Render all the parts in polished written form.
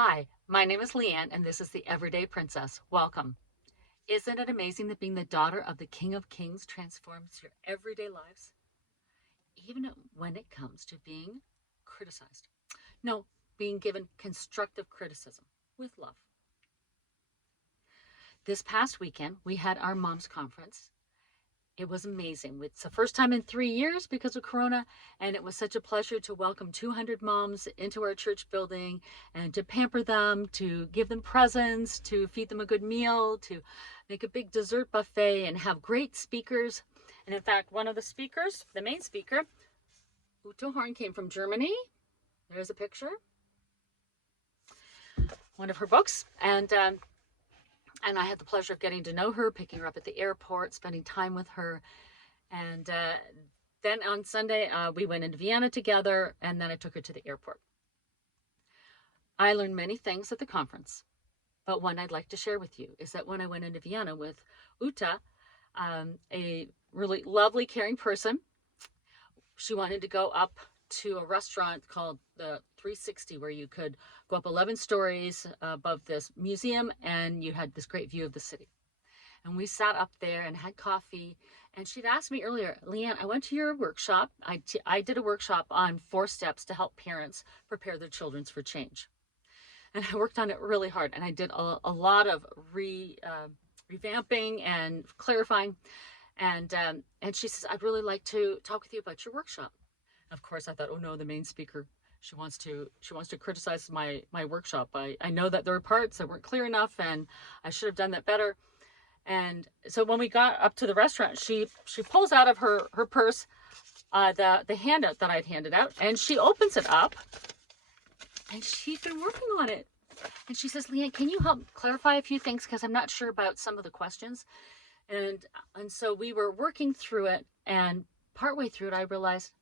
Hi, my name is Leanne, and this is the Everyday Princess. Welcome. Isn't it amazing that being the daughter of the King of Kings transforms your everyday lives? Even when it comes to being criticized. No, being given constructive criticism with love. This past weekend, we had our mom's conference. It was amazing. It's the first time in 3 years because of Corona, and it was such a pleasure to welcome 200 moms into our church building and to pamper them, to give them presents, to feed them a good meal, to make a big dessert buffet, and have great speakers. And in fact, one of the speakers, the main speaker, Ute Horn, came from Germany. There's a picture, one of her books, and I had the pleasure of getting to know her, picking her up at the airport, spending time with her. And then on Sunday, we went into Vienna together, and then I took her to the airport. I learned many things at the conference, but one I'd like to share with you is that when I went into Vienna with Uta, a really lovely, caring person, she wanted to go up to a restaurant called the 360, where you could go up 11 stories above this museum, and you had this great view of the city. And we sat up there and had coffee. And she'd asked me earlier, Leanne, I went to your workshop. I did a workshop on 4 steps to help parents prepare their children for change. And I worked on it really hard. And I did a lot of revamping and clarifying. And she says, I'd really like to talk with you about your workshop. Of course, I thought, oh no, the main speaker, she wants to criticize my workshop. I know that there were parts that weren't clear enough, and I should have done that better. And so when we got up to the restaurant, she pulls out of her purse the handout that I'd handed out, and she opens it up, and she'd been working on it. And she says, Leanne, can you help clarify a few things, because I'm not sure about some of the questions. And so we were working through it, and partway through it, I realized,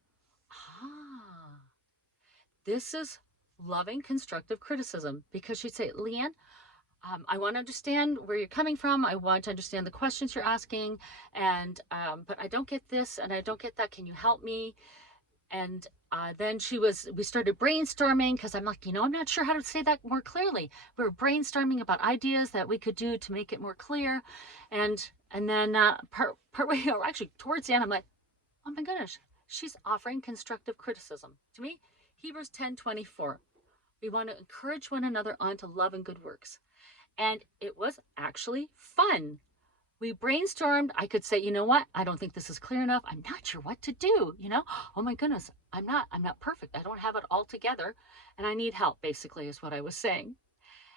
this is loving constructive criticism, because she'd say, Leanne, I want to understand where you're coming from. I want to understand the questions you're asking, and but I don't get this and I don't get that. Can you help me? And then we started brainstorming, because I'm like, I'm not sure how to say that more clearly. We were brainstorming about ideas that we could do to make it more clear, and then partway, or actually towards the end, I'm like, oh my goodness, she's offering constructive criticism to me. Hebrews 10:24. We want to encourage one another on to love and good works. And it was actually fun. We brainstormed. I could say, you know what? I don't think this is clear enough. I'm not sure what to do. Oh my goodness, I'm not perfect. I don't have it all together, and I need help, basically, is what I was saying.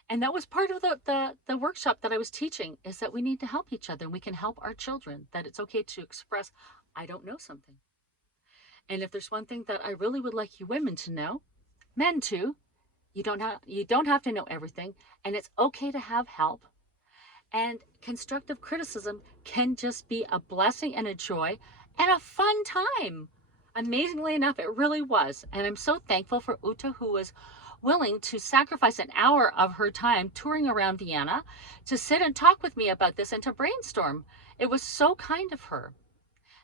And that was part of the workshop that I was teaching, is that we need to help each other, and we can help our children, that it's okay to express, I don't know something. And if there's one thing that I really would like you women to know, men too, you don't have to know everything, and it's okay to have help. And constructive criticism can just be a blessing and a joy and a fun time. Amazingly enough, it really was. And I'm so thankful for Uta, who was willing to sacrifice an hour of her time touring around Vienna to sit and talk with me about this and to brainstorm. It was so kind of her.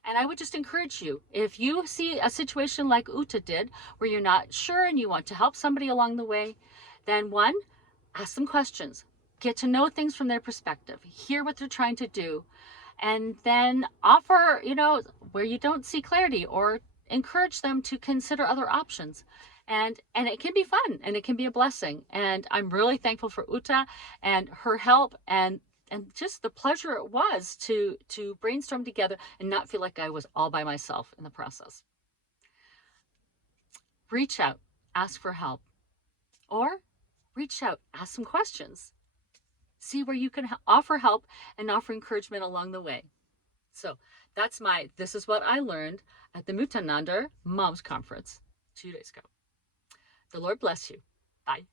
And I would just encourage you, if you see a situation like Uta did, where you're not sure and you want to help somebody along the way, then one, ask them questions. Get to know things from their perspective. Hear what they're trying to do. And then offer, where you don't see clarity, or encourage them to consider other options. And it can be fun, and it can be a blessing. And I'm really thankful for Uta and her help, and just the pleasure it was to brainstorm together and not feel like I was all by myself in the process. Reach out, ask for help, or reach out, ask some questions. See where you can offer help and offer encouragement along the way. So this is what I learned at the Mutanander Moms Conference 2 days ago. The Lord bless you. Bye.